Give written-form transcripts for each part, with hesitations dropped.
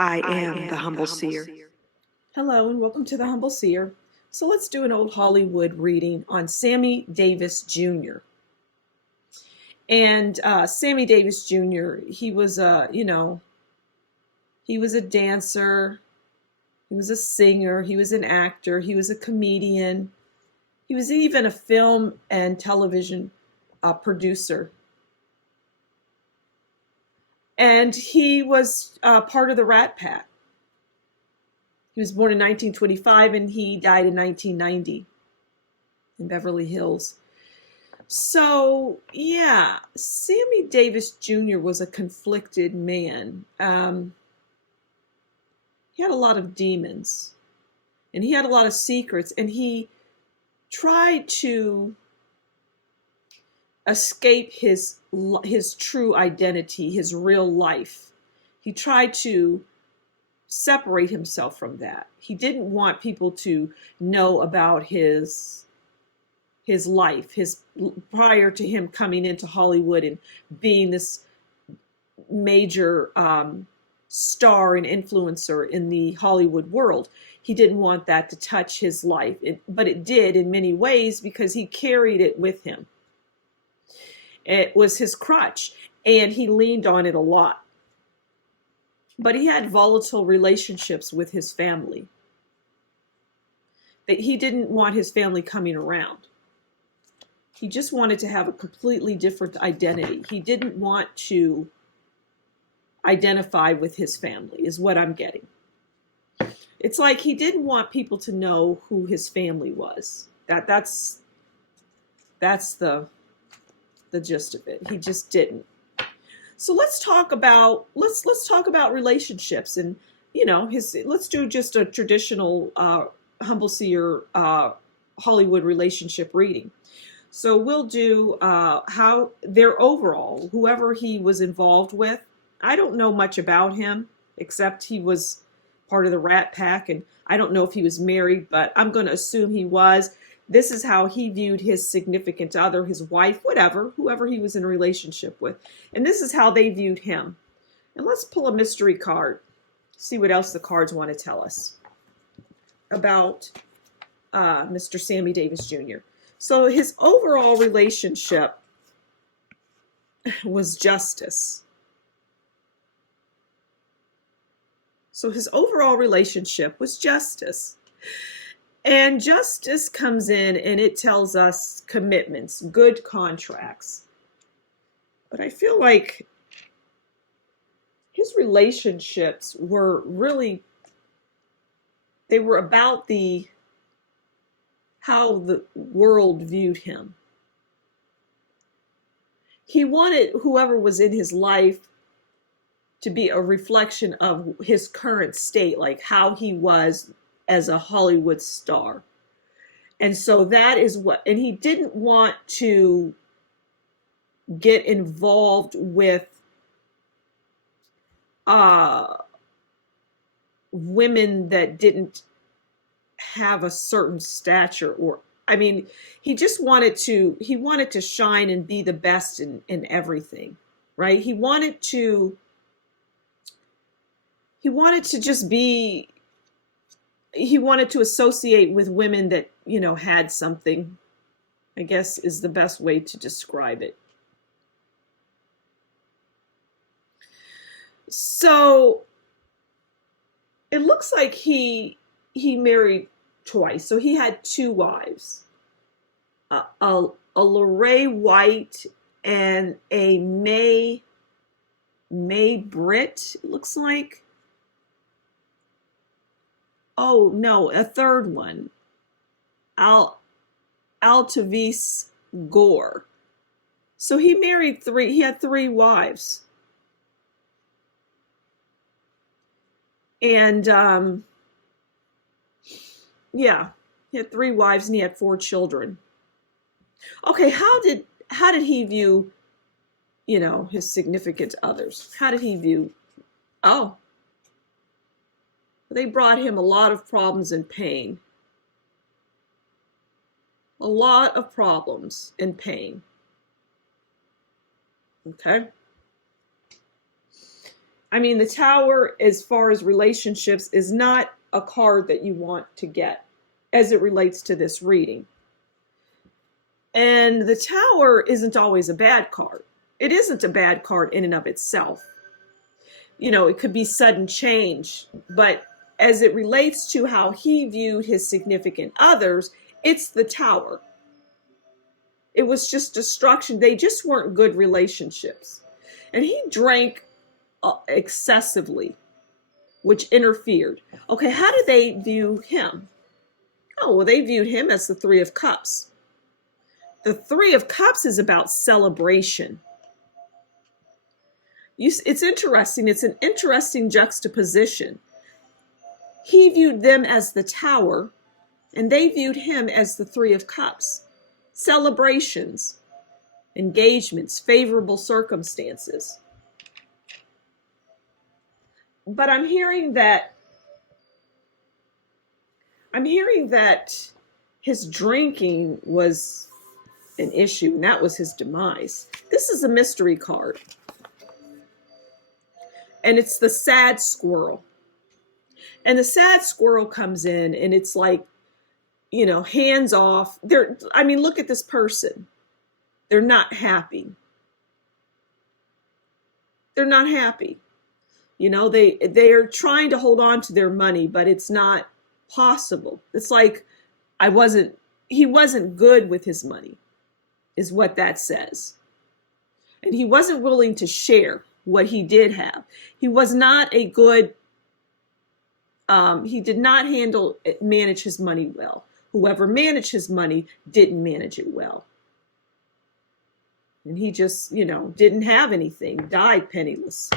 I am the Humble Seer. Hello and welcome to the Humble Seer. So let's do an old Hollywood reading on Sammy Davis Jr. And Sammy Davis Jr., he was he was a dancer, he was a singer, he was an actor, he was a comedian, he was even a film and television producer. And he was part of the Rat Pack. He was born in 1925 and he died in 1990 in Beverly Hills. So, yeah, Sammy Davis Jr. was a conflicted man. He had a lot of demons and he had a lot of secrets, and he tried to escape his true identity, his real life. He tried to separate himself from that. He didn't want people to know about his life, his prior to him coming into Hollywood and being this major star and influencer in the Hollywood world. He didn't want that to touch his life, but it did in many ways because he carried it with him. It was his crutch, and he leaned on it a lot. But he had volatile relationships with his family. That he didn't want his family coming around. He just wanted to have a completely different identity. He didn't want to identify with his family, is what I'm getting. It's like he didn't want people to know who his family was. That's the gist of it. He just didn't. So let's talk about relationships, and let's do just a traditional Humble Seer Hollywood relationship reading. So we'll do how their overall, whoever he was involved with. I don't know much about him except he was part of the Rat Pack, and I don't know if he was married, but I'm going to assume he was. This is how he viewed his significant other, his wife, whoever he was in a relationship with. And this is how they viewed him. And let's pull a mystery card, see what else the cards want to tell us about Mr. Sammy Davis Jr. So his overall relationship was justice. So his overall relationship was justice. And justice comes in and it tells us commitments, good contracts. But I feel like his relationships were they were about how the world viewed him. He wanted whoever was in his life to be a reflection of his current state, like how he was as a Hollywood star. And so that is and he didn't want to get involved with women that didn't have a certain stature, or he just wanted to shine and be the best in everything, right? He wanted to just be, he wanted to associate with women that, had something, I guess is the best way to describe it. So it looks like he married twice. So he had two wives, a Lorraine White and a May Britt, it looks like. Oh no, a third one, Altavis Gore. So he had three wives. And yeah, he had three wives and he had 4 children. Okay, how did he view, his significant others? How did he view? Oh, they brought him a lot of problems and pain. A lot of problems and pain. Okay. I mean, the Tower, as far as relationships, is not a card that you want to get as it relates to this reading. And the Tower isn't always a bad card. It isn't a bad card in and of itself. You know, it could be sudden change, but as it relates to how he viewed his significant others, it's the Tower. It was just destruction. They just weren't good relationships. And he drank excessively, which interfered. Okay, how did they view him? Oh, well, they viewed him as the Three of Cups. The Three of Cups is about celebration. It's interesting. It's an interesting juxtaposition. He viewed them as the Tower, and they viewed him as the Three of Cups. Celebrations, engagements, favorable circumstances. But I'm hearing that his drinking was an issue, and that was his demise. This is a mystery card. And it's the sad squirrel. And the sad squirrel comes in, and it's like, you know, hands off. Look at this person. They're not happy. They're not happy. You know, they are trying to hold on to their money, but it's not possible. It's like he wasn't good with his money, is what that says. And he wasn't willing to share what he did have. He was not a good, he did not manage his money well. Whoever managed his money didn't manage it well. And he just, you know, didn't have anything, died penniless.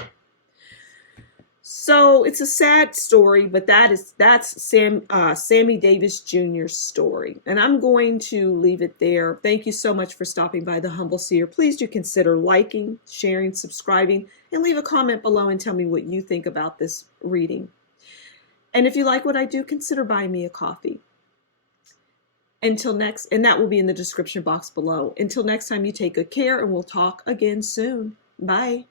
So it's a sad story, but that's Sammy Davis Jr.'s story. And I'm going to leave it there. Thank you so much for stopping by the Humble Seer. Please do consider liking, sharing, subscribing, and leave a comment below and tell me what you think about this reading. And if you like what I do, consider buying me a coffee. Until next, and that will be in the description box below. Until next time, you take good care, and we'll talk again soon. Bye.